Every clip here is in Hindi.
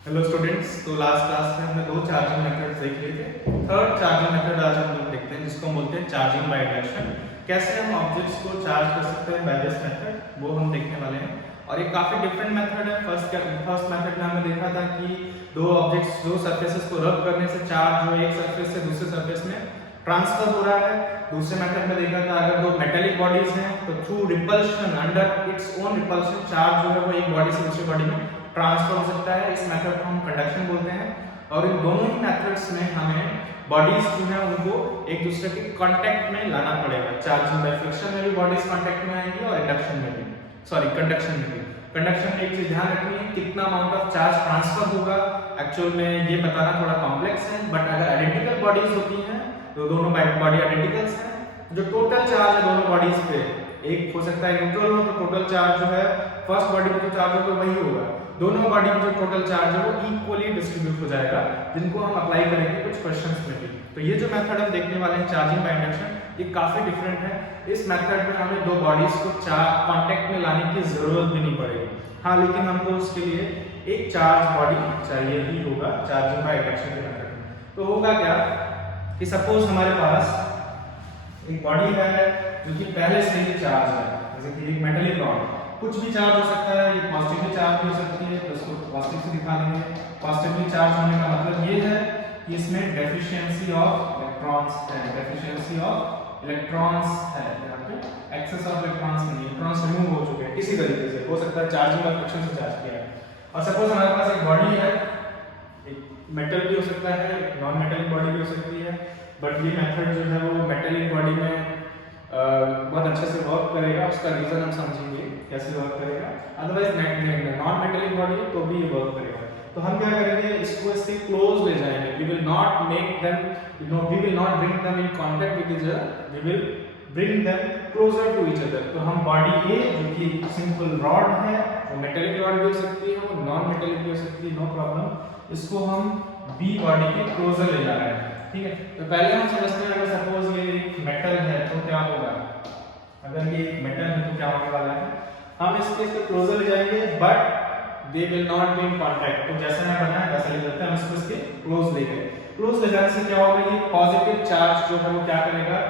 हेलो स्टूडेंट्स, तो लास्ट क्लास में हमने दो चार्जिंग मेथड्स देख लिए थे। थर्ड चार्जिंग मेथड आज हम लोग देखते हैं जिसको हम बोलते हैं चार्जिंग बाय इंडक्शन। कैसे हम ऑब्जेक्ट्स को चार्ज कर सकते हैं बाय दिस मेथड, वो हम देखने वाले हैं। और ये काफी डिफरेंट मेथड है। फर्स्ट मेथड में हमने देखा था कि दो ऑब्जेक्ट्स दो सरफेसेस को रब करने से चार्ज जो एक सरफेस से दूसरे सरफेस में ट्रांसफर हो रहा है। दूसरे मेथड में देखा था अगर दो मेटेलिक बॉडीज हैं तो through repulsion under its own repulsion charge जो है वो एक बॉडी से दूसरी बॉडी में ट्रांसफर हो सकता है। इस मेथड को हम कंडक्शन बोलते हैं। और इन दोनों ही मेथड्स में हमें बॉडीज जो है उनको एक दूसरे के कांटेक्ट में लाना पड़ेगा। चार्जिंग बाय फ्रिक्शन में भी बॉडीज कांटेक्ट में आएंगी और इंडक्शन में भी, कंडक्शन में भी। कंडक्शन में एक चीज ध्यान रखनी है, कितना अमाउंट ऑफ चार्ज ट्रांसफर होगा एक्चुअल में ये बताना थोड़ा कॉम्प्लेक्स है। बट अगर आइडेंटिकल बॉडीज होती हैं तो दोनों बॉडी आइडेंटिकल्स हैं, जो टोटल चार्ज है दोनों बॉडीज पे एक हो सकता है न्यूट्रल हो तो टोटल चार्ज जो है फर्स्ट बॉडी पे जो चार्ज होगा वही होगा। दोनों बॉडी में जो टोटल चार्ज है वो इक्वली डिस्ट्रीब्यूट हो जाएगा, जिनको हम अप्लाई करेंगे कुछ क्वेश्चंस में भी। तो ये जो मेथड हम देखने वाले हैं चार्जिंग बाय इंडक्शन, ये काफी डिफरेंट है। इस मेथड में हमें दो बॉडीज को कांटेक्ट में लाने की जरूरत भी नहीं पड़ेगी। हाँ, लेकिन हमको उसके लिए एक चार्ज बॉडी चाहिए ही होगा चार्जिंग बाय इंडक्शन के मेथड में। तो होगा क्या कि सपोज हमारे पास एक बॉडी है जो कि पहले से ही चार्ज है, जैसे कि एक मेटलिक रॉड, कुछ भी चार्ज हो सकता है। ये पॉजिटिवली चार्ज हो सकती है तो इसको पॉजिटिव से दिखा देंगे। पॉजिटिवली चार्ज होने का मतलब ये है कि इसमें डेफिशिएंसी ऑफ इलेक्ट्रॉन्स है, डेफिशिएंसी ऑफ इलेक्ट्रॉन्स है। यहाँ पे एक्सेस ऑफ इलेक्ट्रॉन्स नहीं, इलेक्ट्रॉन्स रिमूव हो चुके हैं। इसी तरीके से हो सकता है चार्जिंग बाय फ्रिक्शन से चार्ज किया है। और सपोज हमारे पास एक बॉडी है, एक मेटल भी हो सकता है, नॉन मेटलिक बॉडी भी हो सकती है। बट ये मेथड जो है वो मेटलिक बॉडी में बहुत अच्छे से वर्क करेगा। उसका रीजन हम समझेंगे कैसे वर्क करेगा। अदरवाइज नॉन मेटलिक बॉडी तो भी वर्क करेगा। तो हम क्या करेंगे, इसको इसके क्लोज ले जाएंगे। We will not make them we will not bring them in contact with each other, we will bring them closer to each other. तो हम बॉडी ए जो कि सिंपल रॉड है, वो मेटलिक रॉड भी हो सकती है, वो नॉन मेटलिक भी हो सकती है, नो प्रॉब्लम। इसको हम बी बॉडी के क्लोजर ले जा रहे हैं, ठीक है। तो पहले हम समझते हैं, अगर सपोज ये एक मेटल है तो क्या होगा। अगर ये एक मेटल है तो क्या होने वाला है, हम इसके क्लोजर ले जाएंगे but they will not be in contact. तो जैसे मैं बनाया वैसे ले लेते हैं, हम इसको इसके क्लोज ले गए। क्लोज ले जाने से क्या होगा, ये पॉजिटिव चार्ज जो है वो क्या करेगा,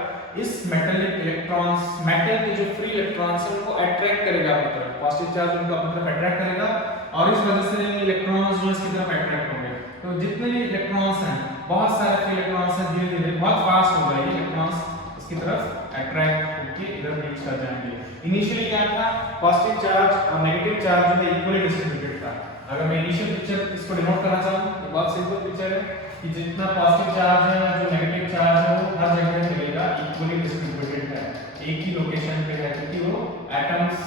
इस मेटलिक इलेक्ट्रॉन्स, मेटल के जो फ्री इलेक्ट्रॉन्स हैं उनको अट्रैक्ट करेगा अपनी तरफ। पॉजिटिव चार्ज उनको अपनी तरफ अट्रैक्ट करेगा और इस वजह से इलेक्ट्रॉन्स जो इसकी तरफ अट्रैक्ट होंगे। तो जितने भी इलेक्ट्रॉन्स हैं, बहुत सारे फ्री इलेक्ट्रॉन्स हैं, धीरे धीरे बहुत फास्ट हो गए इलेक्ट्रॉन्स इसकी तरफ अट्रैक्ट होकर इधर रीच कर जाएंगे। इनिशियली क्या था, पॉजिटिव चार्ज और नेगेटिव चार्ज जो है इक्वली डिस्ट्रीब्यूटेड था। अगर मैं इनिशियल पिक्चर इसको डिनोट करना चाहूं तो बहुत सिंपल पिक्चर है कि जितना पॉजिटिव चार्ज है जो नेगेटिव चार्ज है वो हर जगह मिलेगा, इक्वली डिस्ट्रीब्यूटेड है, एक ही लोकेशन पे है, क्योंकि वो एटम्स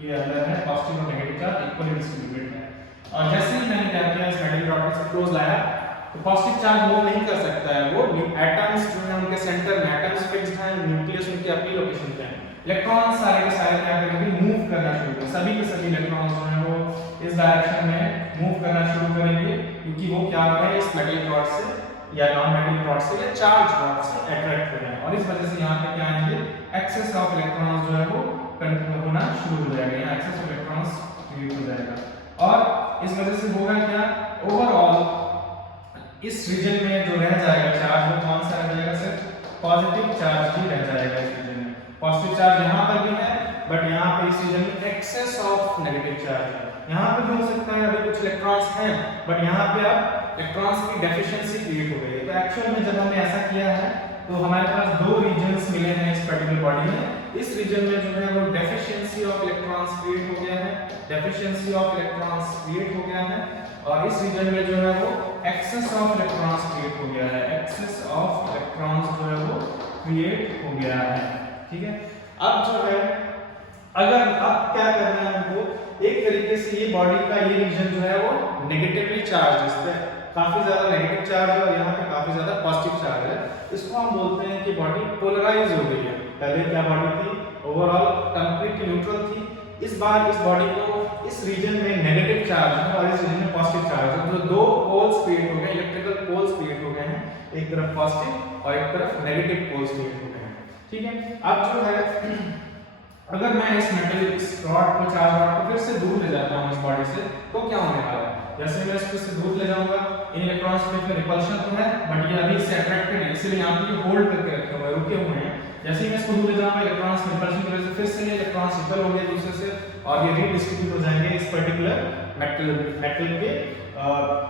के अंदर है। पॉजिटिव और नेगेटिव चार्ज इक्वली डिस्ट्रीब्यूटेड है। और जैसे ही मैंने क्या किया, इस मेटल रॉड से क्लोज लाया तो पॉजिटिव चार्ज मूव नहीं कर सकता है। वो एटम्स जो है उनके सेंटर में एटम्स फिक्स्ड हैं, न्यूक्लियस उनकी अपनी लोकेशन पे है। इलेक्ट्रॉन सारे के सारे क्या करेंगे, मूव करना शुरू करेंगे। सभी के सभी इलेक्ट्रॉन्स जो हैं वो इस डायरेक्शन में मूव करना शुरू करेंगे, क्योंकि वो क्या हो रहा है, इस मेटल रॉड से या नॉन मेटल रॉड से या चार्ज रॉड से अट्रैक्ट हो रहे हैं। और इस वजह से यहाँ पे क्या आएंगे, एक्सेस ऑफ इलेक्ट्रॉन्स जो है वो होना शुरू हो जाएगा, यहाँ एक्सेस ऑफ इलेक्ट्रॉन्स क्रिएट हो जाएगा। और इस वजह से होगा क्या, ओवरऑल इस रीजन में जो रह जाएगा चार्ज वो कौन सा रह जाएगा, सिर्फ पॉजिटिव चार्ज ही रह जाएगा इस रीजन में। पॉजिटिव चार्ज यहाँ पर भी है बट यहाँ पे इस रीजन में एक्सेस ऑफ नेगेटिव चार्ज है। यहाँ पे भी हो सकता है अभी कुछ इलेक्ट्रॉन्स हैं बट यहाँ पे अब इलेक्ट्रॉन्स की डेफिशिएंसी क्रिएट हो गई है। तो एक्चुअल में जब हमने ऐसा किया है तो हमारे पास दो रीजन्स मिले हैं इस पर्टिकुलर बॉडी में। इस रीजन में जो है वो डेफिशिएंसी ऑफ इलेक्ट्रॉन्स क्रिएट हो गया है, डेफिशिएंसी ऑफ इलेक्ट्रॉन्स क्रिएट हो गया है। और इस रीजन में जो है वो एक्सेस ऑफ इलेक्ट्रॉन्स क्रिएट हो गया है, एक्सेस ऑफ इलेक्ट्रॉन्स जो है वो क्रिएट हो गया है, ठीक है। अब जो है अगर अब क्या करना है हमको, एक तरीके से ये बॉडी का ये रीजन जो है वो नेगेटिवली चार्ज, इस पे काफी ज्यादा नेगेटिव चार्ज है और यहाँ पे काफी ज्यादा पॉजिटिव चार्ज है। इसको हम बोलते हैं कि बॉडी पोलराइज हो गई है। पहले क्या बॉडी थी, ओवरऑल कंप्लीटली न्यूट्रल थी। इस बार इस बॉडी को इस रीजन में नेगेटिव चार्ज है और इस रीजन में पॉजिटिव चार्ज है। तो दो पोल्स क्रिएट हो गए, इलेक्ट्रिकल पोल्स क्रिएट हो गए हैं, एक तरफ पॉजिटिव और एक तरफ नेगेटिव पोल्स क्रिएट हो गए हैं, ठीक है। अब जो है अगर मैं इस मेटल इस रॉड को चार्ज रॉड को फिर से दूर ले जाता हूँ इस बॉडी बॉडी से, तो क्या होने वाला है, जैसे मैं इसको दूर ले जाऊंगा, इन इलेक्ट्रॉन्स में रिपल्शन तो है बट ये अभी इससे अट्रैक्टेड है, इसलिए यहाँ पे होल्ड करके रखे हुए हैं, रुके हुए हैं। जैसे ही मैं इसको दूर ले जाऊंगा, इलेक्ट्रॉन्स रिपल्शन की वजह से फिर से ये इलेक्ट्रॉन्स रिपल होंगे दूसरे से और ये रीडिस्ट्रीब्यूट हो जाएंगे इस पर्टिकुलर मेटल के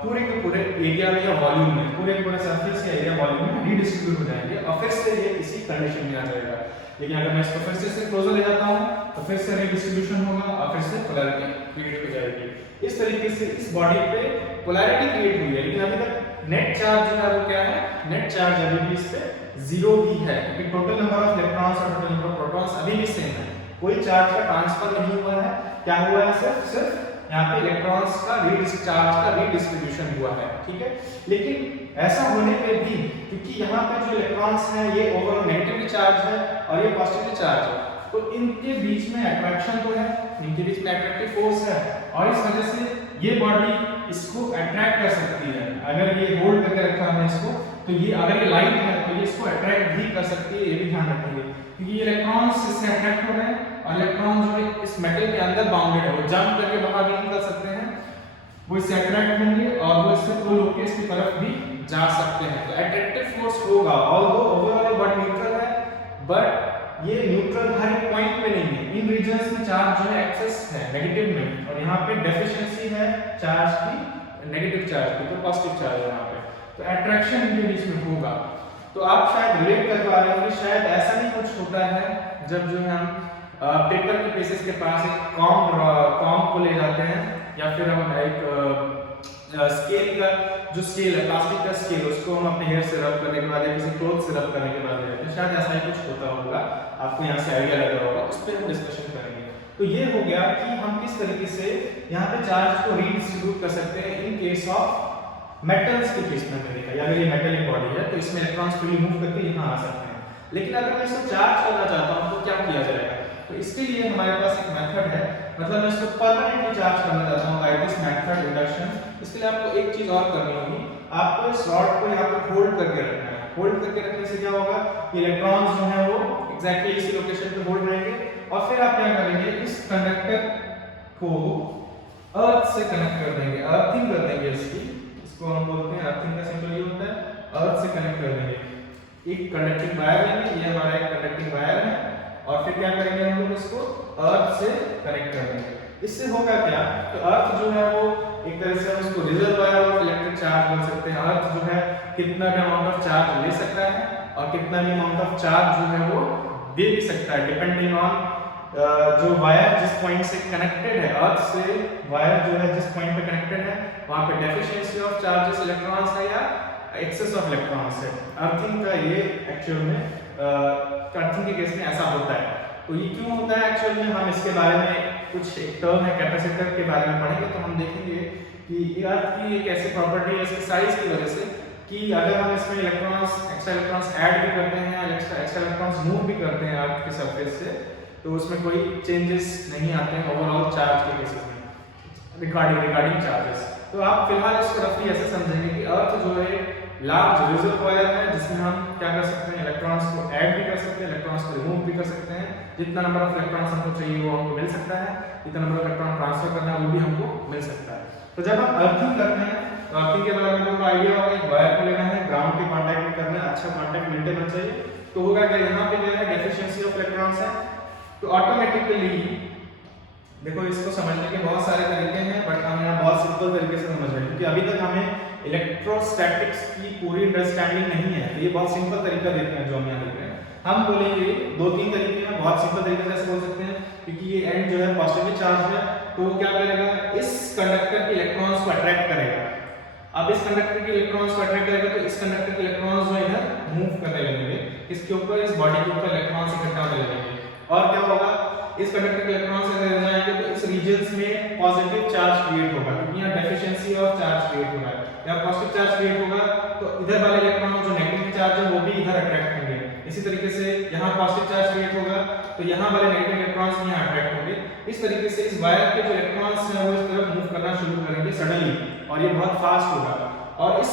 पूरे के पूरे एरिया में या वॉल्यूम में, पूरे के पूरे सरफेस या एरिया वॉल्यूम में रीडिस्ट्रीब्यूट हो जाएंगे और फिर से ये इसी कंडीशन में आ जाएगा। लेकिन अगर मैं इसको फिर से क्लोजर ले जाता हूँ तो फिर से रीडिस्ट्रीब्यूशन होगा और फिर से पोलैरिटी क्रिएट हो जाएगी। इस तरीके से इस बॉडी पे पोलैरिटी क्रिएट हुई है, लेकिन अभी तक नेट चार्ज जो है वो क्या है, नेट चार्ज अभी भी इस पे जीरो ही है, क्योंकि टोटल नंबर ऑफ इलेक्ट्रॉन्स और टोटल नंबर ऑफ प्रोटॉन्स अभी भी सेम है, कोई चार्ज का ट्रांसफर नहीं हुआ है। क्या हुआ है, सिर्फ यहाँ पे इलेक्ट्रॉन्स का चार्ज का रीडिस्ट्रीब्यूशन हुआ है, ठीक है। लेकिन ऐसा होने पे भी, क्योंकि यहाँ पे जो इलेक्ट्रॉन्स हैं ये ओवरऑल नेगेटिवली चार्ज है और ये पॉजिटिवली चार्ज है, तो इनके बीच में अट्रैक्शन तो है, इनके बीच में अट्रैक्टिव फोर्स है और इस वजह से ये बॉडी इसको अट्रैक्ट कर सकती है। अगर ये होल्ड करके रखा हमने इसको, तो ये अगर ये लाइट है तो ये इसको अट्रैक्ट भी कर सकती है, ये भी ध्यान रखेंगे, क्योंकि ये इलेक्ट्रॉन्स इससे अट्रैक्ट हो रहे हैं और इलेक्ट्रॉन जो है इस मेटल के अंदर बाउंडेड है, वो जंप करके बाहर नहीं निकल सकते हैं, वो इससे अट्रैक्ट होंगे और वो इससे पुल होकर इसकी तरफ भी जा सकते हैं। तो अट्रैक्टिव फोर्स होगा, ऑल्दो ओवरऑल बॉडी न्यूट्रल है, बट ये न्यूट्रल हर एक पॉइंट पे नहीं है, इन रीजंस में चार्ज जो है एक्सेस है नेगेटिव में और यहाँ पे डेफिशिएंसी है चार्ज की, नेगेटिव चार्ज की, तो पॉजिटिव चार्ज है यहाँ पे, तो अट्रैक्शन इनके बीच में होगा। तो आप शायद रिलेट कर पा रहे होंगे, शायद ऐसा नहीं कुछ होता है जब जो है हम पेपर के पीसेस के पास एक कॉम्ब को ले जाते हैं या फिर हम एक स्केल का जो स्केल है, प्लास्टिक का स्केल, उसको हम अपने हेयर से रब करने के बाद या किसी क्लोथ से रब करने के बाद ले जाते हैं, शायद ऐसा ही कुछ होता होगा, आपको यहाँ से आइडिया लग रहा होगा, उस पर हम डिस्कशन करेंगे। तो ये हो गया कि हम किस तरीके से यहाँ पे चार्ज को रीडिस्ट्रीब्यूट कर सकते हैं इन केस ऑफ मेटल्स के केस में मैंने कहा, अगर ये मेटलिक बॉडी है तो इसमें इलेक्ट्रॉन्स फ्रीली मूव करके यहाँ आ सकते हैं। लेकिन अगर मैं इसको चार्ज करना चाहता हूँ तो क्या किया जाएगा, तो इसके लिए हमारे पास एक मेथड है, मतलब मैं इसको परमानेंटली चार्ज करना चाहता हूँ बाय दिस मेथड इंडक्शन। इसके लिए आपको एक चीज और करनी होगी, आपको इस रॉड को यहाँ पे होल्ड करके रखना है। होल्ड करके रखने से क्या होगा, इलेक्ट्रॉन्स जो है वो एग्जैक्टली इसी लोकेशन पे होल्ड रहेंगे और फिर आप क्या करेंगे, इस कंडक्टर को अर्थ से कनेक्ट कर देंगे, अर्थिंग कर देंगे इसको हम बोलते हैं अर्थिंग का सिंबल ये होता है, अर्थ से कनेक्ट कर देंगे। एक कंडक्टिंग वायर लेंगे, ये हमारा एक कंडक्टिंग वायर है और फिर क्या करेंगे हम लोग इसको अर्थ से कनेक्ट कर देंगे। इससे होगा क्या, तो अर्थ जो है वो एक तरह से हम इसको रिजर्वायर ऑफ इलेक्ट्रिक चार्ज बोल सकते हैं। अर्थ जो है कितना भी अमाउंट ऑफ चार्ज ले सकता है और कितना भी अमाउंट ऑफ चार्ज जो है वो दे भी सकता है, डिपेंडिंग ऑन जो वायर जिस पॉइंट से कनेक्टेड है, अर्थ से वायर जो है जिस पॉइंट पे कनेक्टेड है वहां पे डेफिशिएंसी ऑफ चार्जेस इलेक्ट्रॉन्स है या एक्सेस ऑफ इलेक्ट्रॉन्स है। अर्थिंग का ये एक्चुअल में अर्थिंग के केस में ऐसा होता है। तो ये क्यों होता है एक्चुअल में, हम इसके बारे में कुछ एक टर्म है कैपेसिटर के बारे में पढ़ेंगे तो हम देखेंगे कि अर्थ की एक ऐसी प्रॉपर्टी है इसकी साइज की वजह से कि अगर हम इसमें इलेक्ट्रॉन्स एक्स्ट्रा इलेक्ट्रॉन्स ऐड भी करते हैं या एक्स्ट्रा इलेक्ट्रॉन्स मूव भी करते हैं अर्थ के सरफेस से, तो उसमें कोई चेंजेस नहीं आते हैं ओवरऑल चार्ज के केसेस में रिगार्डिंग चार्जेस। तो आप फिलहाल इसको रफली ऐसे समझेंगे कि अर्थ जो है लार्ज रिजर्वायर है जिसमें हम क्या कर सकते हैं, इलेक्ट्रॉन्स को ऐड भी कर सकते हैं, इलेक्ट्रॉन्स को रिमूव भी कर सकते हैं। जितना नंबर ऑफ इलेक्ट्रॉन्स हमको चाहिए वो हमको मिल सकता है, जितना नंबर ऑफ इलेक्ट्रॉन ट्रांसफर करना है वो भी हमको मिल सकता है। तो जब हम अर्थिंग करते हैं तो अर्थिंग के बारे में हमको आइडिया होगा, एक वायर को लेना है, ग्राउंड के कांटेक्ट में करना है, अच्छा कांटेक्ट मेंटेन होना चाहिए। तो होगा क्या, यहाँ पे जो है डेफिशिएंसी ऑफ इलेक्ट्रॉन्स है, तो ऑटोमेटिकली देखो इसको समझने के बहुत सारे तरीके हैं बट हम यहाँ बहुत सिंपल तरीके से समझ रहे हैं क्योंकि अभी तक हमें इलेक्ट्रोस्टैटिक्स की पूरी अंडरस्टैंडिंग नहीं है। तो ये बहुत सिंपल तरीका देखते हैं जो हम यहाँ देख रहे हैं। हम बोलेंगे दो तीन तरीके हैं, बहुत सिंपल तरीके से ऐसे बोल सकते हैं क्योंकि ये एंड जो है पॉजिटिवली चार्ज है तो वो क्या करेगा, इस कंडक्टर के इलेक्ट्रॉन्स को अट्रैक्ट करेगा। अब इस कंडक्टर के इलेक्ट्रॉन्स को अट्रैक्ट करेगा तो इस कंडक्टर के इलेक्ट्रॉन्स जो इधर मूव करने लगेंगे, इसके ऊपर इस बॉडी के ऊपर इलेक्ट्रॉन्स इकट्ठा होने लगेंगे और क्या होगा, इस कंडक्टर के इलेक्ट्रॉन्स इधर जाएंगे तो इस रीजन्स में पॉजिटिव चार्ज क्रिएट होगा क्योंकि यहाँ डेफिशिएंसी ऑफ चार्ज क्रिएट हो रहा है, या पॉजिटिव चार्ज क्रिएट होगा तो इधर वाले इलेक्ट्रॉन जो नेगेटिव चार्ज है वो भी इधर अट्रैक्ट होंगे। इसी तरीके से यहाँ पॉजिटिव चार्ज क्रिएट होगा तो यहाँ वाले नेगेटिव इलेक्ट्रॉन्स यहाँ अट्रैक्ट होंगे। इस तरीके से इस वायर के जो इलेक्ट्रॉन्स हैं वो इस तरफ मूव करना शुरू करेंगे सडनली और ये बहुत फास्ट होगा और इस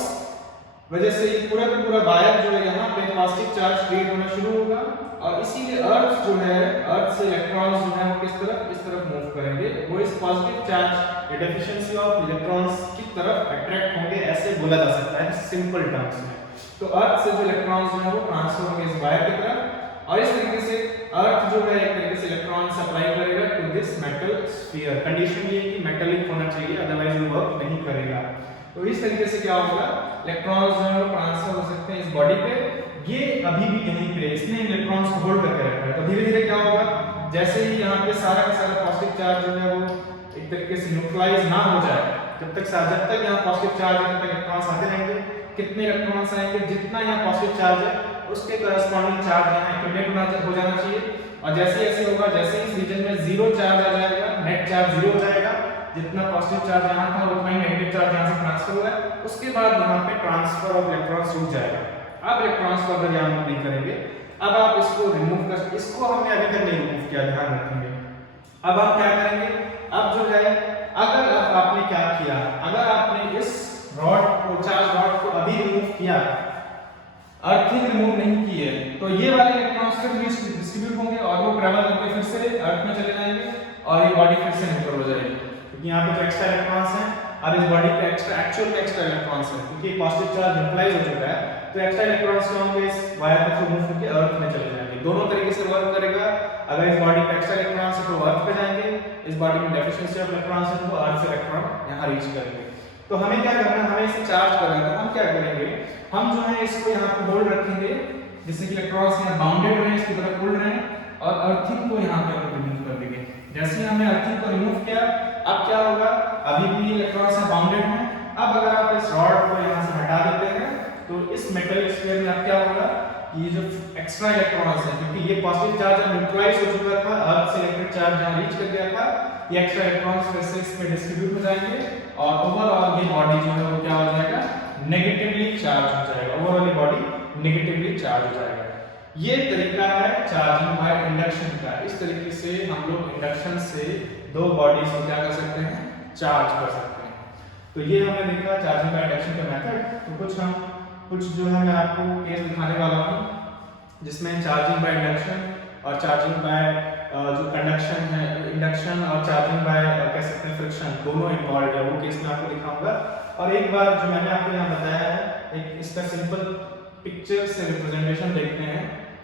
वजह से पूरा का पूरा वायर जो है यहाँ पे पॉजिटिव चार्ज क्रिएट होना शुरू होगा और इसीलिए अर्थ जो है, अर्थ से इलेक्ट्रॉन्स जो है वो किस तरफ, इस तरफ मूव करेंगे, वो इस positive charge deficiency of electrons की तरफ अट्रैक्ट होंगे, ऐसे बोला जा सकता है सिंपल टर्म्स में। तो अर्थ से जो इलेक्ट्रॉन्स जो है वो ट्रांसफर होंगे इस वायर की तरफ, और इस तरीके से अर्थ जो है एक तरीके से इलेक्ट्रॉन सप्लाई करेगा to this metal sphere. Condition ये है कि मेटालिक होना चाहिए, अदरवाइज वो वर्क नहीं करेगा। तो इस तरीके से क्या होगा, इलेक्ट्रॉन्स जो है वो ट्रांसफर हो सकते हैं इस बॉडी पे। ये अभी भी यहीं पे इसने इलेक्ट्रॉन्स को होल्ड करके रखा है। तो धीरे धीरे क्या होगा, जैसे ही यहाँ पे सारा का सारा पॉजिटिव चार्ज जो है वो एक तरीके से न्यूट्रलाइज ना हो जाए, जब तक यहाँ पॉजिटिव चार्ज है तब तक इलेक्ट्रॉन्स आते रहेंगे। कितने इलेक्ट्रॉन्स आएंगे, जितना यहाँ पॉजिटिव चार्ज है उसके करस्पॉन्डिंग चार्ज यहाँ एक्यूमुलेट हो जाना चाहिए। और जैसे ऐसे होगा, जैसे इस रीजन में जीरो चार्ज आ जाएगा, नेट चार्ज जीरो हो जाएगा, जितना पॉजिटिव चार्ज यहाँ था उतना ही नेगेटिव चार्ज यहाँ से ट्रांसफर हुआ है, उसके बाद यहाँ पे ट्रांसफर ऑफ इलेक्ट्रॉन्स रुक जाएगा। अब इलेक्ट्रॉन्स को अगर यहाँ नहीं करेंगे, अब आप इसको रिमूव कर, इसको हमने अभी तक नहीं रिमूव किया, ध्यान रखेंगे। अब आप क्या करेंगे, अब जो है अगर आपने क्या किया, अगर आपने इस रॉड को, चार्ज रॉड को अभी रिमूव किया, अर्थिंग रिमूव नहीं की है, तो ये वाले इलेक्ट्रॉन्स फिर डिस्ट्रीब्यूट होंगे और वो ट्रैवल करके फिर से अर्थ में चले जाएंगे और ये बॉडी फिर से न्यूट्रल हो जाएगी। क्योंकि यहाँ पे जो एक्स्ट्रा इलेक्ट्रॉन्स हैं, अब इस बॉडी पे एक्स्ट्रा एक्चुअल में एक्स्ट्रा इलेक्ट्रॉन्स हैं, क्योंकि पॉजिटिव चार्ज न्यूट्रलाइज हो चुका है, तो एक्स्ट्रा इलेक्ट्रॉन्स क्या होंगे, इस वायर के थ्रू मूव करके अर्थ में चले जाएंगे। दोनों तरीके से वर्क करेगा। अगर इस बॉडी पे एक्स्ट्रा इलेक्ट्रॉन्स है तो अर्थ पे जाएंगे, इस बॉडी में डेफिशिएंसी ऑफ इलेक्ट्रॉन्स है तो अर्थ से इलेक्ट्रॉन यहाँ रीच करेंगे। तो हमें क्या करना है, हमें इसे चार्ज करना है। तो हम क्या करेंगे, हम जो है इसको यहाँ पे होल्ड रखेंगे, जिससे कि इलेक्ट्रॉन्स यहाँ बाउंडेड रहे, इसकी तरफ पुल रहे हैं, और अर्थिंग को यहाँ पे रिमूव कर देंगे। जैसे ही हमने अर्थिंग को रिमूव किया, अब क्या होगा, अभी भी इलेक्ट्रॉन्स यहाँ बाउंडेड हैं। अब अगर आप इस रॉड को यहाँ से हटा देते हैं, तो इस मेटलिक स्फीयर में अब क्या होगा, ये जो एक्स्ट्रा इलेक्ट्रॉन्स है, क्योंकि ये पॉजिटिव चार्ज न्यूट्रलाइज हो चुका था, अर्थ से इलेक्ट्रिक चार्ज यहाँ रीच कर गया था, ये एक्स्ट्रा इलेक्ट्रॉन्स फिर से इसमें डिस्ट्रीब्यूट हो जाएंगे और ओवरऑल ये बॉडी जो है वो क्या हो जाएगा, नेगेटिवली चार्ज हो जाएगा। ओवरऑल ये बॉडी नेगेटिवली चार्ज हो जाएगा। ये तरीका है चार्जिंग बाय इंडक्शन का। इस तरीके से हम लोग इंडक्शन से दो बॉडीज को क्या कर सकते हैं, चार्ज कर सकते हैं। तो ये हमने देखा चार्जिंग बाय इंडक्शन का मेथड। तो कुछ जो है मैं आपको केस दिखाने वाला हूँ, जिसमें चार्जिंग बाय इंडक्शन और चार्जिंग बाय जो कंडक्शन है, इंडक्शन और चार्जिंग बाय कह सकते हैं फ्रिक्शन, दोनों इन्वॉल्व है। वो केस मैं आपको दिखाऊंगा। और एक बार जो मैंने आपको यहाँ बताया है, एक इसका सिंपल पिक्चर से रिप्रेजेंटेशन देखते हैं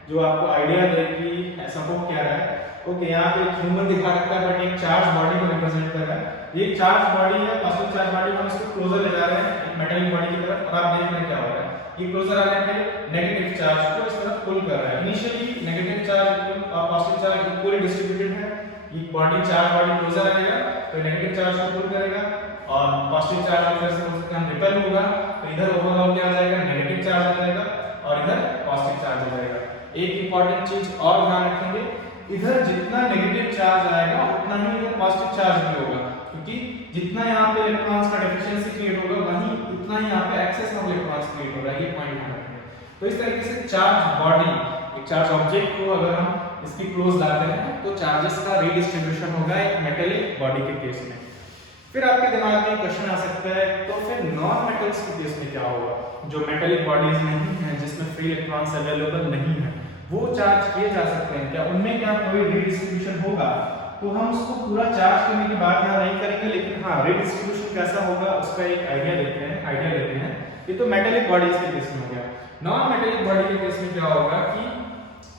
जो आपको आइडिया दे कि ऐसा हो क्या रहा है। ओके, यहाँ पे एक ह्यूमन दिखा रखा है, बट एक चार्ज बॉडी को रिप्रेजेंट कर रहा है। ये चार्ज बॉडी है, पॉजिटिव चार्ज बॉडी, हम इसको क्लोजर ले जा रहे हैं एक मेटलिक बॉडी की तरफ, और आप देख रहे हैं क्या हो रहा है, ये क्लोजर आने पे नेगेटिव चार्ज को इस तरफ पुल कर रहा है। इनिशियली नेगेटिव चार्ज और पॉजिटिव चार्ज इक्वली डिस्ट्रीब्यूटेड है। ये बॉडी, चार्ज बॉडी क्लोजर आएगा तो नेगेटिव चार्ज को पुल करेगा, और पॉजिटिव चार्ज की वजह से उसका रिपेल होगा, तो इधर ओवरऑल क्या आ जाएगा, नेगेटिव चार्ज आ जाएगा, और इधर पॉजिटिव चार्ज आ जाएगा। एक इंपॉर्टेंट चीज और ध्यान रखेंगे, इधर जितना नेगेटिव चार्ज आएगा उतना ही इधर पॉजिटिव चार्ज भी होगा, क्योंकि जितना यहाँ पे इलेक्ट्रॉन्स का डेफिशिएंसी क्रिएट होगा, वहीं उतना ही यहाँ पे एक्सेस ऑफ इलेक्ट्रॉन्स क्रिएट होगा। ये पॉइंट ध्यान रखेंगे। तो इस तरीके से चार्ज बॉडी, एक चार्ज ऑब्जेक्ट को अगर हम इसकी क्लोज लाते हैं तो चार्जेस का रीडिस्ट्रीब्यूशन होगा एक मेटलिक बॉडी के केस में। फिर आपके दिमाग में क्वेश्चन आ सकता है, तो फिर नॉन मेटल्स के केस में क्या होगा, जो मेटलिक बॉडीज नहीं है, जिसमें फ्री इलेक्ट्रॉन्स अवेलेबल नहीं है, वो चार्ज किए जा सकते हैं क्या, उनमें क्या कोई रीडिस्ट्रीब्यूशन होगा? तो हम उसको पूरा चार्ज करने की बात यहाँ नहीं करेंगे, लेकिन हाँ रीडिस्ट्रीब्यूशन कैसा होगा उसका एक आइडिया लेते हैं। ये तो मेटलिक बॉडीज के केस में हो गया। नॉन मेटलिक बॉडी के केस में क्या होगा कि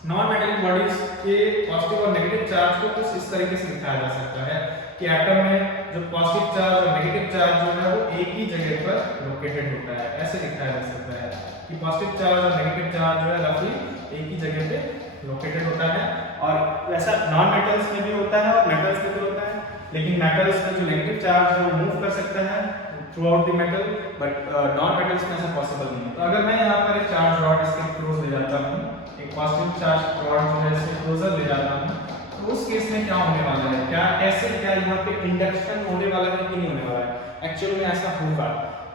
नॉन मेटलिक बॉडीज के पॉजिटिव और नेगेटिव चार्ज को कुछ इस तरीके से दिखाया जा सकता है कि एटम में जो पॉजिटिव चार्ज और नेगेटिव चार्ज जो है वो एक ही जगह पर लोकेटेड होता है। ऐसे दिखाया जा सकता है कि पॉजिटिव चार्ज और नेगेटिव चार्ज जो है रफली एक ही जगह पे लोकेटेड होता है। और वैसा नॉन मेटल्स में भी होता है और मेटल्स में भी होता है, लेकिन मेटल्स में जो नेगेटिव चार्ज है वो मूव कर सकता है through out the metal, but non metals में ऐसा पॉसिबल नहीं है। तो अगर मैं यहाँ पर एक चार्ज रॉड इसके क्लोज ले जाता हूँ, एक पॉजिटिव चार्ज रॉड जो है इसके क्लोजर ले जाता हूँ, तो उस केस में क्या होने वाला है, क्या यहाँ पे इंडक्शन होने वाला है कि नहीं होने वाला है? एक्चुअल में ऐसा होगा।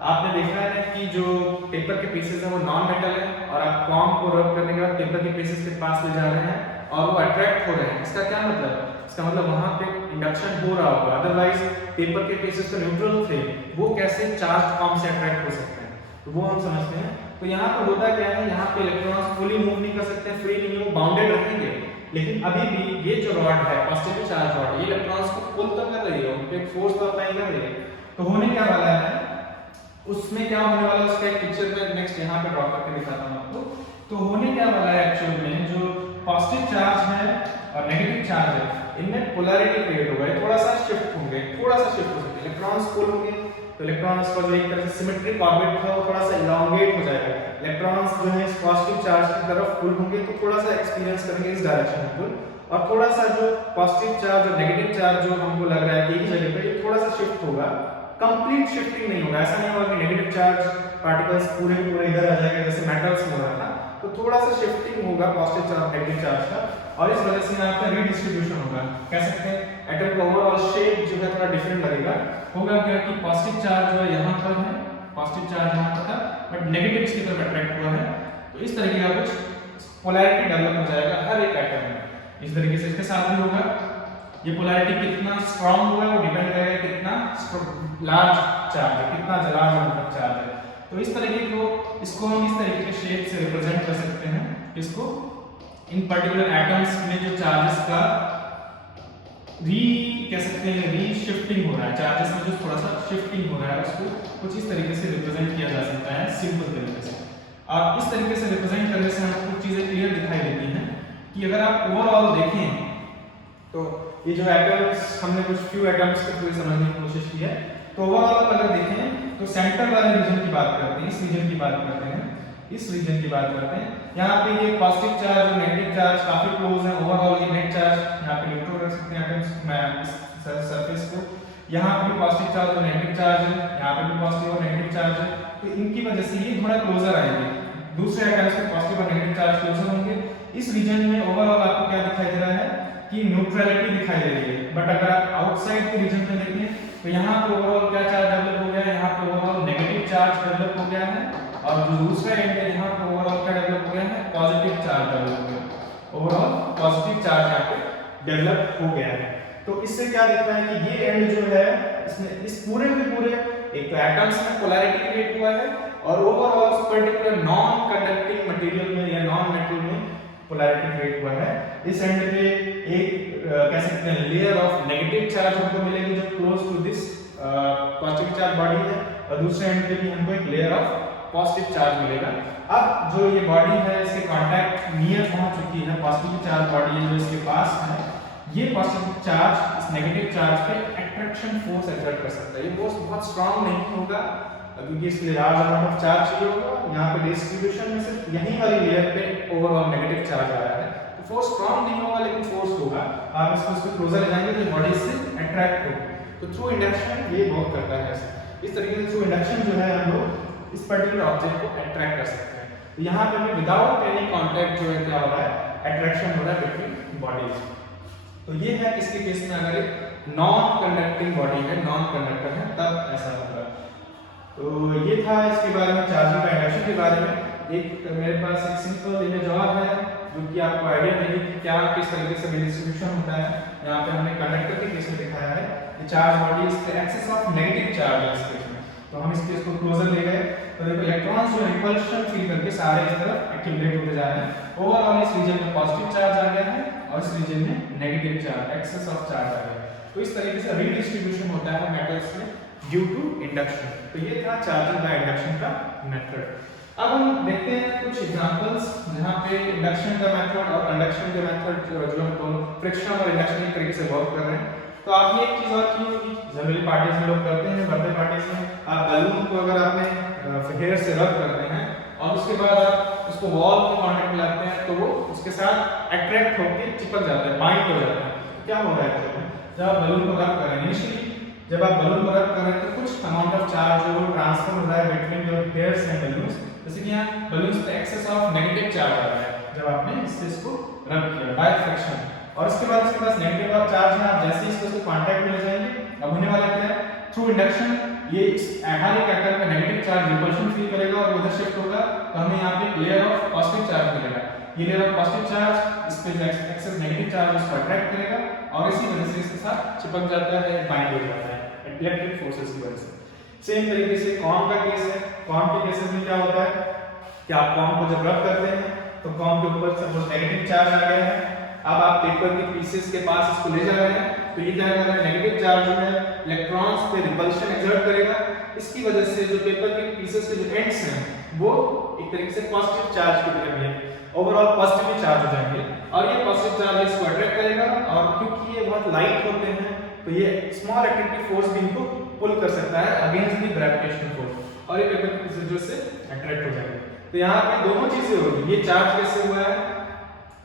आपने देखा है कि जो पेपर के पीसेस हैं वो नॉन मेटल है, और आप कॉम को रब करने के बाद पेपर के पीसेस के पास ले जा रहे हैं और वो अट्रैक्ट हो रहे हैं। इसका क्या मतलब है? इसका मतलब वहां पे इंडक्शन हो रहा होगा, अदरवाइज पेपर के पीसेस तो न्यूट्रल थे, वो कैसे चार्ज कॉम से अट्रैक्ट हो सकते हैं? तो वो हम समझते हैं। तो यहाँ पे होता क्या है, यहाँ पे इलेक्ट्रॉन्स फुली मूव नहीं कर सकते, फ्री नहीं है, वो बाउंडेड रहेंगे, लेकिन अभी भी ये जो रॉड है पॉजिटिव चार्ज रॉड, ये इलेक्ट्रॉन्स को पुल तो कर रही है, उन पे एक फोर्स तो अप्लाई कर रही है। तो होने क्या वाला है, उसमें क्या होने वाला है, उसका एक पिक्चर में नेक्स्ट यहाँ पे ड्रॉ करके दिखाता हूँ आपको। तो होने क्या वाला है एक्चुअल में, जो पॉजिटिव चार्ज है और नेगेटिव चार्ज है, इनमें पोलैरिटी क्रिएट होगा, थोड़ा सा शिफ्ट होंगे, थोड़ा सा शिफ्ट हो सकते हैं। इलेक्ट्रॉन्स पुल होंगे तो इलेक्ट्रॉन्स का जो एक तरह से सिमेट्रिक ऑर्बिट था वो थोड़ा सा इलॉन्गेट हो जाएगा। इलेक्ट्रॉन्स जो है पॉजिटिव चार्ज की तरफ पुल होंगे तो थोड़ा सा एक्सपीरियंस करेंगे इस डायरेक्शन में पुल, और थोड़ा सा जो पॉजिटिव चार्ज और नेगेटिव चार्ज जो हमको लग रहा है एक ही जगह पे, ये थोड़ा सा शिफ्ट होगा। कंप्लीट शिफ्टिंग नहीं होगा, ऐसा नहीं होगा कि नेगेटिव चार्ज पार्टिकल्स पूरे पूरे इधर आ जाएगा जैसे मेटल्स में हो रहा था। तो थोड़ा सा शिफ्टिंग होगा पॉजिटिव चार्ज नेगेटिव चार्ज का, और इस वजह से यहाँ पर रीडिस्ट्रीब्यूशन होगा। कह सकते हैं एटम का ओवरऑल शेप जो है थोड़ा डिफरेंट लगेगा। होगा क्या कि पॉजिटिव चार्ज जो है यहाँ पर है, पॉजिटिव चार्ज यहाँ पर था, बट नेगेटिव इसकी तरफ अट्रैक्ट हुआ है। तो इस तरीके का कुछ पोलैरिटी डेवलप हो जाएगा हर एक एटम में। इस तरीके से इसके साथ भी होगा। ये पोलैरिटी कितना स्ट्रांग हुआ है वो डिपेंड करेगा कितना लार्ज चार्ज है, कितना लार्ज मतलब चार्ज है। तो इस तरीके को, इसको हम इस तरीके के शेप से रिप्रेजेंट कर सकते हैं। इसको इन पर्टिकुलर एटम्स में जो चार्जेस का कह सकते हैं रीशिफ्टिंग हो रहा है, चार्जेस में जो थोड़ा सा शिफ्टिंग हो रहा है, उसको कुछ इस तरीके से रिप्रेजेंट किया जा सकता है सिंपल तरीके से। और इस तरीके से रिप्रेजेंट करने से हमको कुछ चीजें क्लियर दिखाई देती हैं कि अगर आप ओवरऑल देखें तो ये जो एटम्स, हमने कुछ फ्यू एटम्स को पूरी समझने की कोशिश की है। तो ओवरऑल अगर देखें तो सेंटर वाले रीजन की बात करते हैं, इस रीजन की बात करते हैं, इस रीजन की बात करते हैं। यहाँ पे ये पॉजिटिव चार्ज और नेगेटिव चार्ज काफी क्लोज है। ओवरऑल ये नेट चार्ज यहाँ पे न्यूट्रल रख सकते हैं एटम्स में इस सरफेस को। यहाँ पे पॉजिटिव चार्ज और नेगेटिव चार्ज है, यहाँ पे भी पॉजिटिव और नेगेटिव चार्ज है। तो इनकी वजह से ये थोड़ा क्लोजर आएंगे, दूसरे एटम्स के पॉजिटिव और नेगेटिव चार्ज क्लोजर होंगे। इस रीजन में ओवरऑल आपको क्या दिखाई दे रहा है कि न्यूट्रलिटी दिखाई दे रही है। बट अगर आप आउटसाइड के रीजन में देखें तो यहाँ पे ओवरऑल क्या चार्ज डेवलप हो गया है, यहाँ पे ओवरऑल नेगेटिव चार्ज डेवलप हो गया है, और जो दूसरा एंड है यहाँ पे ओवरऑल क्या डेवलप हो गया है, पॉजिटिव चार्ज डेवलप हो गया है। ओवरऑल पॉजिटिव चार्ज यहाँ पे डेवलप हो गया है। तो इससे क्या दिखता है कि ये एंड जो है इसमें इस पूरे के पूरे एक तो एटम्स में पोलैरिटी क्रिएट हुआ है, और ओवरऑल उस पर्टिकुलर नॉन कंडक्टिंग मटेरियल में या नॉन मेटल में पोलैरिटी क्रिएट हुआ है। इस एंड पे एक कह सकते हैं लेयर ऑफ नेगेटिव चार्ज हमको मिलेगी जो close to this positive charge body है, और दूसरे एंड पे भी हमको एक लेयर ऑफ पॉजिटिव चार्ज मिलेगा। अब जो ये बॉडी है इसके कांटेक्ट नियर पहुंच चुकी है, पॉजिटिव चार्ज बॉडी है जो इसके पास है, ये पॉजिटिव चार्ज इस नेगेटिव चार्ज पे अट्रैक्शन फोर्स एक्सर्ट कर सकता है। ये फोर्स बहुत स्ट्रांग नहीं होगा क्योंकि इसके लार्ज अमाउंट ऑफ चार्ज चाहिए होगा। यहाँ पे डिस्ट्रीब्यूशन में सिर्फ यही वाली लेयर पे ओवरऑल नेगेटिव चार्ज आया है, तो फोर्स स्ट्रांग नहीं होगा लेकिन फोर्स होगा। आप इसको क्लोजर ले जाएंगे तो बॉडी से अट्रैक्ट होगी। तो थ्रू इंडक्शन ये वर्क करता है ऐसे। इस तरीके से थ्रू इंडक्शन जो है हम लोग इस पर्टिकुलर ऑब्जेक्ट को अट्रैक्ट कर सकते हैं। तो यहाँ पे भी विदाउट एनी कांटेक्ट जो है क्या हो रहा है, अट्रैक्शन हो रहा है बिटवीन बॉडीज। तो ये है इसके केस में अगर एक नॉन कंडक्टिंग बॉडी है, नॉन कंडक्टर है, तब ऐसा होगा। तो ये था इसके बारे में, चार्जिंग का इंडक्शन के बारे में। एक मेरे पास एक सिंपल इमेज और है जो कि आपको आइडिया देगी कि क्या किस तरीके से डिस्ट्रीब्यूशन होता है। यहाँ पे हमने कंडक्टर के केस में दिखाया है कि charge body is the excess of negative charge है इस केस में। तो हम इस केस को क्लोजर ले गए तो देखो इलेक्ट्रॉन्स जो रिपल्शन फील करके सारे इस तरफ एक्यूमुलेट होते जा रहे हैं। ओवरऑल इस रीजन में पॉजिटिव चार्ज आ गया है और इस रीजन में negative charge, excess of charge आ गया है। तो इस तरीके से रीडिस्ट्रीब्यूशन होता है मेटल्स में ड्यू टू इंडक्शन। तो ये था चार्जिंग बाय इंडक्शन का मेथड। अब हम देखते हैं कुछ एग्जांपल्स जहां पे इंडक्शन का मेथड और कंडक्शन का मेथड जो हम दोनों फ्रिक्शन और इंडक्शन के तरीके से वर्क कर रहे हैं। तो आपने एक चीज और की होगी, जनरली पार्टीज में लोग करते हैं, बर्थडे पार्टीज में आप बैलून को अगर आपने हेयर से रब करते हैं और उसके बाद आप उसको वॉल में कांटेक्ट में लाते हैं तो वो उसके साथ अट्रैक्ट होकर चिपक जाता है, बाइंड हो जाता है। तो क्या हो रहा है जब आप बैलून को रब कर रहे हैं, इनिशियली जब आप बैलून को रब कर रहे हैं तो कुछ अमाउंट ऑफ चार्ज जो ट्रांसफर हो रहा है between your hairs and balloons. जैसे कि यहाँ बैलून्स पे एक्सेस ऑफ नेगेटिव चार्ज आ रहा है जब आपने इसको रब किया बाय फ्रिक्शन, और उसके बाद इसके पास नेगेटिव ऑफ चार्ज है। आप जैसे ही इसको कांटेक्ट में ले जाएंगे अब होने वाला क्या है, थ्रू इंडक्शन ये हर एक एटम का नेगेटिव चार्ज रिपल्शन फील करेगा और उधर शिफ्ट होगा, तो हमें यहाँ पे एक लेयर ऑफ पॉजिटिव चार्ज मिलेगा। ये लेयर ऑफ पॉजिटिव चार्ज इस पे एक्सेस नेगेटिव चार्ज उसको अट्रैक्ट करेगा और इसी वजह से इसके साथ चिपक जाता है, बाइंड हो जाता है इलेक्ट्रिक फोर्सेस की वजह से। सेम तरीके से कॉम का केस है। कॉम के केसेस में क्या होता है कि आप कॉम को जब रब करते हैं तो कॉम के ऊपर सपोज नेगेटिव चार्ज आ गया है, अब आप पेपर के पीसेस के पास इसको ले जा रहे हैं तो ये क्या कर रहा है, नेगेटिव चार्ज जो है इलेक्ट्रॉन्स पे रिपल्शन एक्सर्ट करेगा। इसकी वजह से जो पेपर के पीसेस के जो एंड्स हैं वो एक तरीके से पॉजिटिव चार्ज की तरफ है, ओवरऑल पॉजिटिवली चार्ज हो जाएंगे और ये पॉजिटिव चार्ज इसको अट्रैक्ट करेगा और क्योंकि ये बहुत लाइट होते हैं तो ये स्मॉल अट्रैक्टिव फोर्स भी इनको पुल कर सकता है अगेंस्ट द ग्रेविटेशनल फोर्स और ये पेपर के पीसेस से अट्रैक्ट हो जाएंगे। तो यहाँ पे दोनों चीजें होगी, ये चार्ज कैसे हुआ है,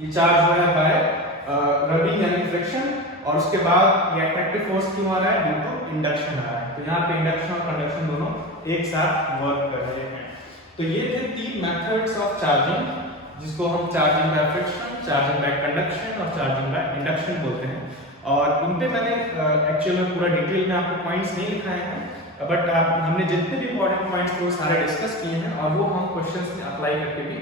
ये चार्ज हुआ है बाय रबिंग यानी फ्रिक्शन और उसके बाद ये अट्रैक्टिव फोर्स क्यों आ रहा है, ड्यू टू इंडक्शन आ रहा है। तो यहाँ पे इंडक्शन और कंडक्शन दोनों एक साथ वर्क कर रहे हैं। तो ये थे तीन मेथड्स ऑफ चार्जिंग जिसको हम charging by friction, charging by conduction और चार्जिंग बाय इंडक्शन बोलते हैं। और इन पे मैंने एक्चुअली पूरा डिटेल में आपको पॉइंट्स नहीं लिखाए हैं, बट हमने जितने भी इंपॉर्टेंट पॉइंट्स वो सारे डिस्कस किए हैं और वो हम क्वेश्चंस में अप्लाई करके भी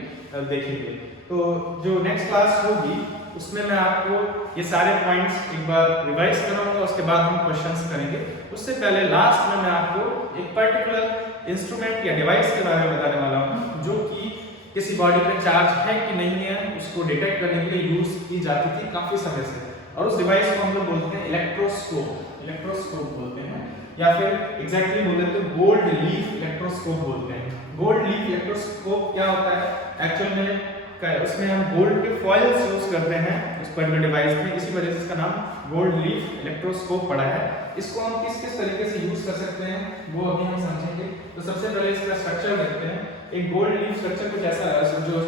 देखेंगे। तो जो नेक्स्ट क्लास होगी उसमें मैं आपको ये सारे पॉइंट्स एक बार रिवाइज कराऊंगा, उसके बाद हम क्वेश्चंस करेंगे। उससे पहले लास्ट में मैं आपको एक पर्टिकुलर इंस्ट्रूमेंट या डिवाइस के बारे में बताने वाला हूँ जो कि किसी बॉडी पे चार्ज है कि नहीं है उसको डिटेक्ट करने के लिए यूज की जाती थी काफी समय से, और उस डिवाइस को हम लोग बोलते हैं इलेक्ट्रोस्कोप। इलेक्ट्रोस्कोप बोलते हैं या फिर एग्जैक्टली बोलते हैं तो गोल्ड लीफ इलेक्ट्रोस्कोप बोलते हैं। गोल्ड लीफ इलेक्ट्रोस्कोप क्या होता है, एक्चुअल में उसमें हम गोल्ड के फॉइल्स यूज करते हैं उस पर्टिकुलर डिवाइस में, इसी वजह से इसका नाम गोल्ड लीफ इलेक्ट्रोस्कोप पड़ा है। इसको हम किस किस तरीके से यूज कर सकते हैं वो अभी हम समझेंगे। तो सबसे पहले इसका स्ट्रक्चर देखते हैं। एक गोल्ड लीफ स्ट्रक्चर कुछ ऐसा जो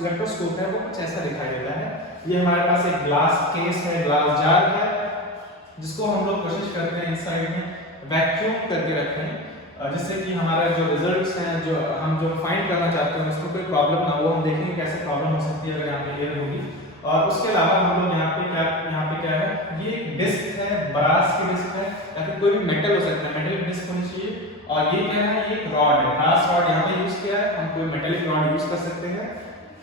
इलेक्ट्रोस्कोप है वो कुछ ऐसा दिखाई देता है। ये हमारे पास एक ग्लास केस है, ग्लास जार है, जिसको हम लोग कोशिश करते हैं इस साइड में वैक्यूम करके रखें जिससे कि हमारा जो रिजल्ट्स हैं जो हम फाइंड करना चाहते हैं उसमें कोई प्रॉब्लम ना हो। हम देखेंगे कैसे प्रॉब्लम हो सकती है अगर यहाँ पे एयर होगी। और उसके अलावा हम लोग यहाँ पे क्या है, ये एक डिस्क है, ब्रास की डिस्क है या फिर कोई भी मेटल हो सकता है, मेटल डिस्क होनी चाहिए। और ये क्या है, ये एक रॉड है, ब्रास रॉड यहाँ पे यूज किया है, हम कोई मेटेलिक रॉड यूज कर सकते हैं।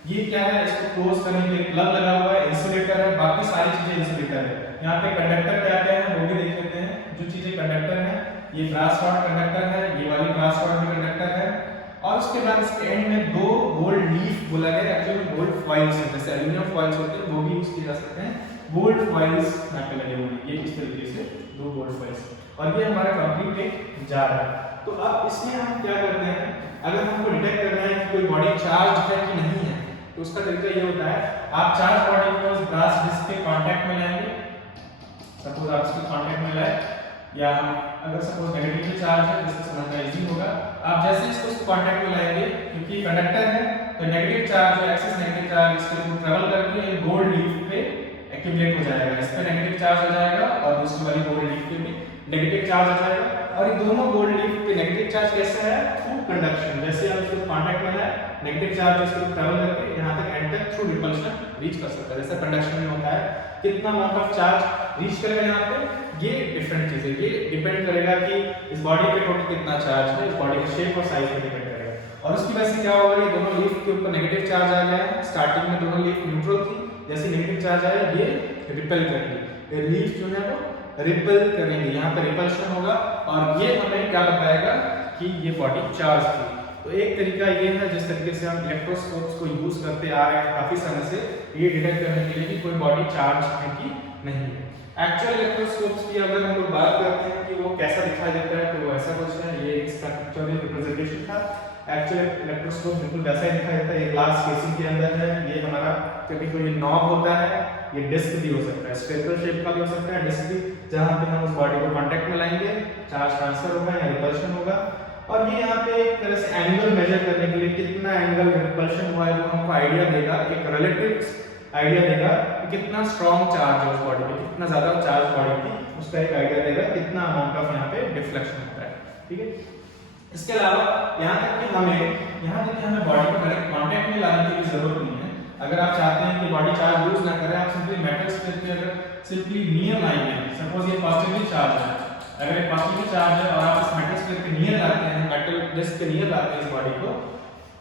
ये क्या है, इसको क्लोज करने के लिए प्लग लगा हुआ है, इंसुलेटर है, बाकी सारी चीजें इंसुलेटर है। यहाँ पे कंडक्टर क्या क्या है वो भी देख लेते हैं। जो चीजें कंडक्टर है, ये ब्रास रॉड कंडक्टर है, ये वाली ब्रास रॉड भी कंडक्टर है। और उसके बाद इसके एंड में दो गोल्ड लीफ बोला गया, एक्चुअली गोल्ड फॉइल्स है, जैसे एल्यूमिनियम फॉइल्स होते हैं वो भी यूज किए जा सकते हैं। गोल्ड फॉइल्स यहाँ पे लगे हुए हैं, ये इस तरीके से दो गोल्ड फॉइल्स, और ये हमारा कंप्लीट एक जार है। तो अब इसमें हम क्या करते हैं, अगर हमको डिटेक्ट करना है कि कोई बॉडी चार्ज है कि नहीं है तो उसका तरीका ये होता है, आप चार्ज बॉडी को उस ब्रास डिस्क के कांटेक्ट में लाएंगे। सपोज आप इसके कांटेक्ट में लाए, या अगर सपोज नेगेटिव चार्ज है जिससे समझना इजी होगा, आप जैसे इसको कांटेक्ट में लाएंगे क्योंकि कंडक्टर है तो नेगेटिव चार्ज जो एक्सेस नेगेटिव चार्ज इसके थ्रू ट्रैवल करके गोल्ड लीफ पे एक्यूमुलेट हो जाएगा, इस पे नेगेटिव चार्ज हो जाएगा और दूसरी वाली गोल्ड लीफ पे भी नेगेटिव चार्ज हो जाएगा। और ये दोनों गोल्ड लीफ पे नेगेटिव चार्ज कैसे है, थ्रू कंडक्शन। जैसे आप इसको कांटेक्ट में लाए, नेगेटिव चार्ज इसको ट्रैवल करके यहां तक एंटर थ्रू रिपल्शन रीच कर सकता है। जैसे कंडक्शन में होता है, कितना अमाउंट ऑफ चार्ज रीच करेगा यहां पे, ये डिफरेंट चीज है, ये डिपेंड करेगा कि इस बॉडी पे टोटल कितना चार्ज है, इस बॉडी का शेप और साइज पे डिपेंड करेगा। और उसकी वजह से क्या होगा, ये दोनों लीफ के ऊपर नेगेटिव चार्ज आ गया है। स्टार्टिंग में दोनों लीफ न्यूट्रल थी, जैसे नेगेटिव चार्ज आया ये रिपेल करेंगे, ये लीफ जो है वो रिपेल करेंगे, यहाँ पे रिपल्शन होगा और ये हमें क्या बताएगा कि ये बॉडी चार्ज थी। तो एक तरीका ये है जिस तरीके से हम इलेक्ट्रोस्कोप्स को यूज करते आ रहे हैं काफी समय से, ये डिटेक्ट करने के लिए कि कोई बॉडी चार्ज है कि नहीं है। एक्चुअल इलेक्ट्रोस्कोप्स की अगर हम लोग बात करते हैं कि वो कैसा दिखाई देता है तो ऐसा कुछ है, ये इसका पिक्चोरियल रिप्रेजेंटेशन था। एक्चुअल इलेक्ट्रोस्कोप बिल्कुल वैसा ही दिखाई देता है, ये ग्लास केसिंग के अंदर है, ये हमारा कभी कोई नॉब होता है, ये डिस्क भी हो सकता है, स्फेरिकल शेप का भी हो सकता है डिस्क भी, जहां पे हम उस बॉडी को कांटेक्ट में लाएंगे, चार्ज ट्रांसफर होगा या रिपल्शन होगा। और ये यहाँ पे एक तरह से एंगल मेजर करने के लिए कितना एंगल रिपल्शन हुआ है वो हमको आइडिया देगा, एक रिलेटिव आइडिया देगा कि कितना स्ट्रॉन्ग चार्ज है उस बॉडी पे, कितना ज्यादा चार्ज बॉडी की, उसका एक आइडिया देगा कितना अमाउंट ऑफ यहाँ पे डिफ्लेक्शन होता है। ठीक है, इसके अलावा यहाँ तक कि हमें बॉडी को डायरेक्ट कांटेक्ट में लाने की भी जरूरत नहीं है। अगर आप चाहते हैं कि बॉडी चार्ज लूज ना करे, आप सिंपली मेटल स्फीयर के अगर सिंपली नियर लाएंगे, सपोज ये पॉजिटिवली चार्ज है, अगर ये पॉजिटिवली चार्ज है और आप इस मेटल स्फीयर के नियर लाते हैं, मेटल डिस्क के नियर लाते हैं इस बॉडी को,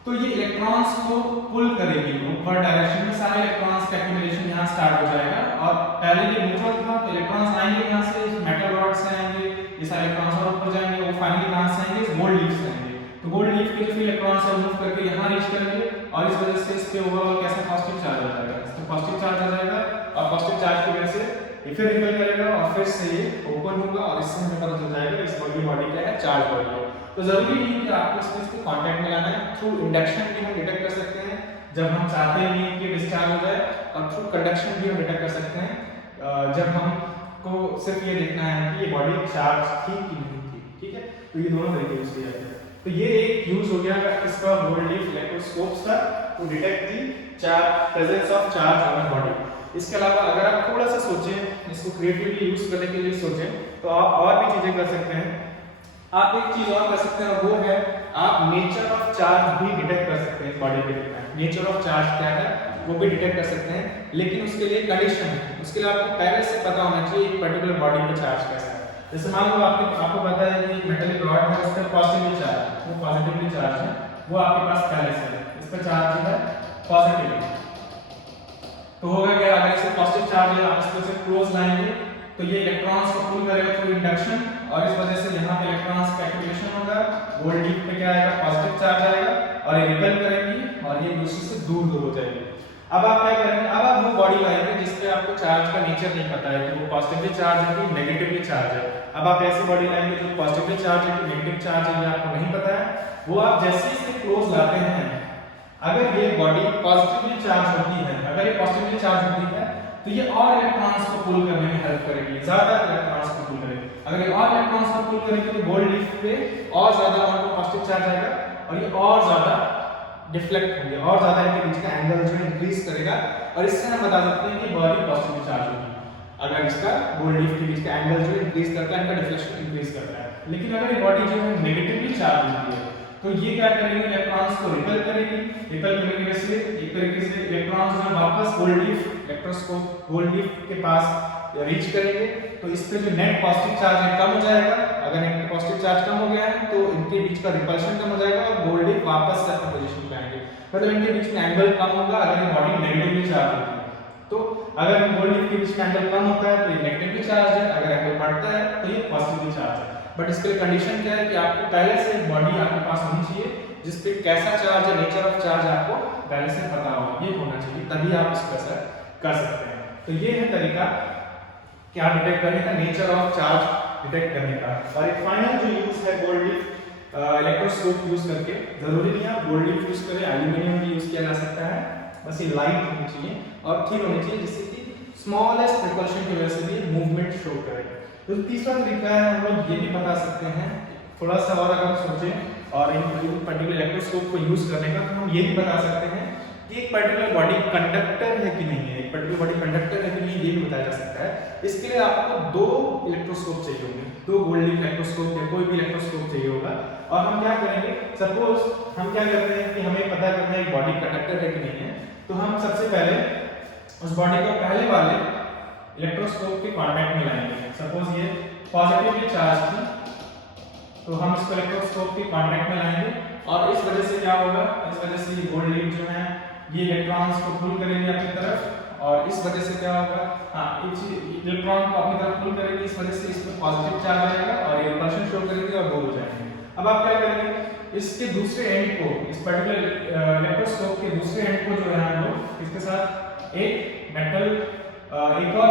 तो ये इलेक्ट्रॉन्स को पुल करेगी ऊपर डायरेक्शन में, सारे इलेक्ट्रॉन्स का एक्यूमुलेशन यहाँ स्टार्ट हो जाएगा। और पहले ये न्यूट्रल था तो इलेक्ट्रॉन्स आएंगे यहाँ से, मेटल रॉड से आएंगे, ये सारे इलेक्ट्रॉन्स और ऊपर जाएंगे, वो फाइनली तो गोल्ड लीफ के जो इलेक्ट्रॉन्स है मूव करके यहाँ रीच करेंगे और इस वजह से इस पे ओवरऑल कैसा पॉजिटिव चार्ज आ जाएगा, इस पे पॉजिटिव चार्ज आ जाएगा और पॉजिटिव चार्ज की वजह से ये फिर रिपेल करेगा और फिर से ये ओपन होगा और इससे हमें पता चल जाएगा इस बॉडी क्या है, चार्ज बॉडी है। तो जरूरी नहीं है कि आपको इसके कांटेक्ट में लाना है, थ्रू इंडक्शन भी हम डिटेक्ट कर सकते हैं जब हम चाहते हैं कि डिस्चार्ज हो जाए, और थ्रू कंडक्शन भी हम डिटेक्ट कर सकते हैं जब हमको सिर्फ ये देखना है कि ये बॉडी चार्ज थी कि नहीं थी। ठीक है, तो ये दोनों तरीके यूज किए जाते हैं। तो ये एक यूज हो गया इसका गोल्ड लीफ इलेक्ट्रोस्कोप्स का to detect the presence of charge on body. इसके अलावा अगर आप थोड़ा सा सोचें, इसको क्रिएटिवली यूज करने के लिए सोचें, तो आप और भी चीजें कर सकते हैं। आप एक चीज और कर सकते हैं, वो है आप नेचर ऑफ चार्ज भी डिटेक्ट कर सकते हैं। बॉडी पे नेचर ऑफ चार्ज क्या है वो भी डिटेक्ट कर सकते हैं, लेकिन उसके लिए कंडीशन है, उसके लिए आपको पहले से पता होना चाहिए एक पर्टिकुलर बॉडी पे चार्ज कैसा है। जैसे मान लो आपको पता है कि मेटालिक रॉड है, उस पर पॉजिटिवली चार्ज, वो पॉजिटिवली चार्ज है, वो आपके पास पहले से है, इस पर चार्ज है पॉजिटिवली। तो होगा क्या, अगर इससे पॉजिटिव चार्ज है आप इसको से क्लोज लाएंगे तो ये इलेक्ट्रॉन्स को पुल करेगा थ्रू इंडक्शन और इस वजह से यहाँ पे इलेक्ट्रॉन्स का एक्टिवेशन होगा, गोल्ड लीफ पे क्या आएगा, पॉजिटिव चार्ज आएगा और ये रिपेल करेंगी और ये दूसरे से दूर हो जाएगी। अब आप क्या करेंगे, अब आप वो बॉडी लाएंगे जिसपे आपको चार्ज का नेचर नहीं पता है कि वो पॉजिटिवली चार्ज है कि नेगेटिवली चार्ज है। अब आप ऐसी बॉडी लाएंगे जो पॉजिटिवली चार्ज है कि नेगेटिव चार्ज है, ये आपको नहीं पता है। वो आप जैसे ही इसे क्लोज लाते हैं, अगर ये बॉडी पॉजिटिवली चार्ज होती है, अगर ये पॉजिटिवली चार्ज होती है तो ये और इलेक्ट्रॉन्स को पुल करने में हेल्प करेगी, ज्यादा इलेक्ट्रॉन्स को पुल करेगी। अगर ये और इलेक्ट्रॉन्स को पुल करेगी तो गोल्ड लीफ पे और ज्यादा अमाउंट में पॉजिटिव चार्ज आएगा और ये और ज्यादा डिफ्लेक्ट होंगे और ज्यादा इनके बीच का एंगल जो है इंक्रीज करेगा और इससे हम बता सकते हैं कि बॉडी पॉजिटिव चार्ज होगी। अगर इसका गोल्ड लीफ के बीच का एंगल जो इंक्रीज करता है, इनका डिफ्लेक्शन इंक्रीज करता है। लेकिन अगर ये बॉडी जो है नेगेटिवली चार्ज होती है तो ये क्या करेगी, इलेक्ट्रॉन्स को रिपेल करेगी। रिपेल करने से एक तरीके से इलेक्ट्रॉन्स जो वापस gold leaf electroscope gold leaf के पास रीच करेंगे तो इस पे जो नेट पॉजिटिव चार्ज है कम हो जाएगा। अगर नेट पॉजिटिव चार्ज कम हो गया है तो इनके बीच का रिपल्शन कम हो जाएगा और गोल्ड लीफ वापस से अपनी पोजीशन पे आएंगे, मतलब इनके बीच में एंगल कम होगा। अगर ये बॉडी नेगेटिवली चार्ज होती है तो अगर गोल्ड लीफ के बीच में एंगल कम होता है तो ये नेगेटिवली चार्ज है, अगर एंगल बढ़ता है तो ये पॉजिटिवली चार्ज है। बट इसके लिए कंडीशन क्या है कि आपको पहले से बॉडी आपके पास होनी चाहिए जिसपे कैसा चार्ज है, नेचर ऑफ चार्ज आपको पहले से पता हो, ये होना चाहिए, तभी आप इसको असर कर सकते हैं। तो ये है तरीका क्या डिटेक्ट करने का, नेचर ऑफ चार्ज डिटेक्ट करने का। और एक फाइनल जो यूज है गोल्ड लीफ इलेक्ट्रोस्कोप यूज करके, जरूरी नहीं है आप गोल्ड लीफ यूज करें, एल्यूमिनियम भी यूज किया जा सकता है, बस ये लाइट होनी चाहिए और थिन होनी चाहिए जिससे कि स्मॉलेस्ट रिपल्शन की वजह से भी मूवमेंट शो करे। तो तीसरा तरीका है, हम लोग ये भी बता सकते हैं थोड़ा सा और अगर सोचें और इन पर्टिकुलर इलेक्ट्रोस्कोप को यूज करने का, तो हम ये भी बता सकते हैं कि एक पर्टिकुलर बॉडी कंडक्टर है कि नहीं है, एक पर्टिकुलर बॉडी कंडक्टर है कि नहीं, ये भी बताया जा सकता है। इसके लिए आपको दो इलेक्ट्रोस्कोप चाहिए होंगे, दो गोल्ड लीफ इलेक्ट्रोस्कोप या कोई भी इलेक्ट्रोस्कोप चाहिए होगा। और हम क्या करेंगे, सपोज हम क्या करते हैं कि हमें पता करना है एक बॉडी कंडक्टर है कि नहीं है, तो हम सबसे पहले उस बॉडी को पहले वाले इलेक्ट्रोस्कोप के कांटेक्ट में लाएंगे। सपोज ये पॉजिटिवली चार्ज थी तो हम इसको इलेक्ट्रोस्कोप के कांटेक्ट में लाएंगे और इस वजह से क्या होगा, इस वजह से ये गोल्ड लीफ जो है ये इलेक्ट्रॉन्स को पुल करेंगे अपनी तरफ और इस वजह से क्या होगा, इलेक्ट्रॉन को अपनी तरफ पुल करेंगे, इस वजह से इस पर पॉजिटिव चार्ज आएगा और ये रिपल्शन शो करेंगे और दूर हो जाएंगे। अब आप क्या करेंगे, इसके दूसरे एंड को, इस पर्टिकुलर इलेक्ट्रोस्कोप के दूसरे एंड को जो है हम लोग इसके साथ एक मेटल एक और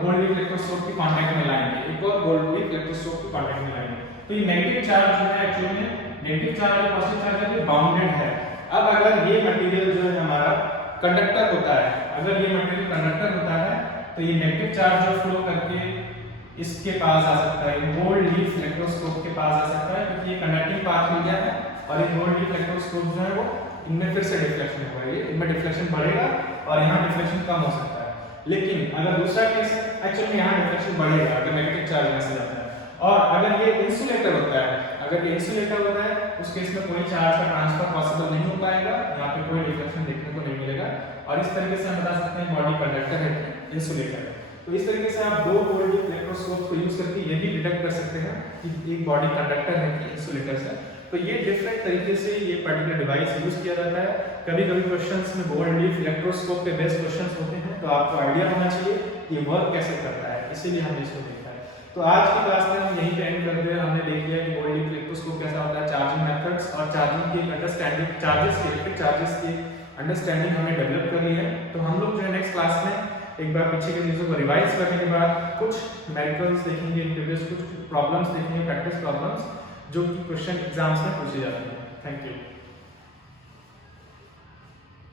गोल्ड लीफ इलेक्ट्रोस्कोप के कांटेक्ट में लाएंगे, एक और गोल्ड लीफ इलेक्ट्रोस्कोप के कांटेक्ट में लाएंगे। तो ये नेगेटिव चार्ज जो है एक्चुअली में नेगेटिव चार्ज और पॉजिटिव चार्ज है बाउंडेड है। अब अगर ये मटेरियल जो है हमारा कंडक्टर होता है, अगर ये मटेरियल कंडक्टर होता है तो ये नेगेटिव चार्ज जो फ्लो करके इसके पास आ सकता है, गोल्ड लीफ इलेक्ट्रोस्कोप के पास आ सकता है क्योंकि ये कंडक्टिंग पाथ मिल गया है और ये गोल्ड लीफ इलेक्ट्रोस्कोप जो है वो इनमें फिर से डिफ्लेक्शन होगा, ये इनमें डिफ्लेक्शन बढ़ेगा और यहाँ डिफ्लेक्शन कम हो सकता है। लेकिन अगर दूसरा केस एक्चुअली यहाँ डिफ्लेक्शन बढ़ेगा अगर नेगेटिव चार्ज यहाँ से जाता है। और अगर ये इंसुलेटर होता है, अगर ये इंसुलेटर होता है उस केस में कोई चार्ज का ट्रांसफर पॉसिबल नहीं हो पाएगा, यहाँ पे कोई डिफ्लेक्शन देखने को नहीं मिलेगा और इस तरीके से हम बता सकते हैं बॉडी कंडक्टर है इंसुलेटर है। तो इस तरीके से आप दो गोल्ड लीफ इलेक्ट्रोस्कोप को यूज करके ये भी डिटेक्ट कर सकते हैं कि एक बॉडी कंडक्टर है कि इंसुलेटर है। तो ये डिफरेंट तरीके से ये पर्टिकुलर डिवाइस यूज किया जाता है। कभी-कभी क्वेश्चंस में गोल्ड लीफ इलेक्ट्रोस्कोप पे बेस्ड क्वेश्चंस होते हैं तो आपको आइडिया होना चाहिए कि वर्क कैसे करता है, इसीलिए हमने इसको देखा है। तो आज की क्लास में हम यहीं पे एंड करते हैं। हमने देख लिया कि गोल्डी फ्लेक्टोस्कोप कैसा होता है, चार्जिंग मेथड्स और चार्जिंग की अंडरस्टैंडिंग, चार्जेस के इलेक्ट्रिक चार्जेस की अंडरस्टैंडिंग हमने डेवलप कर ली है। तो हम लोग जो है नेक्स्ट क्लास में एक बार पीछे की चीज़ों को रिवाइज करने के बाद कुछ न्यूमेरिकल्स देखेंगे, प्रीवियस कुछ प्रॉब्लम्स देखेंगे, प्रैक्टिस प्रॉब्लम्स जो कि क्वेश्चन एग्जाम्स में पूछे जाते हैं। Thank you.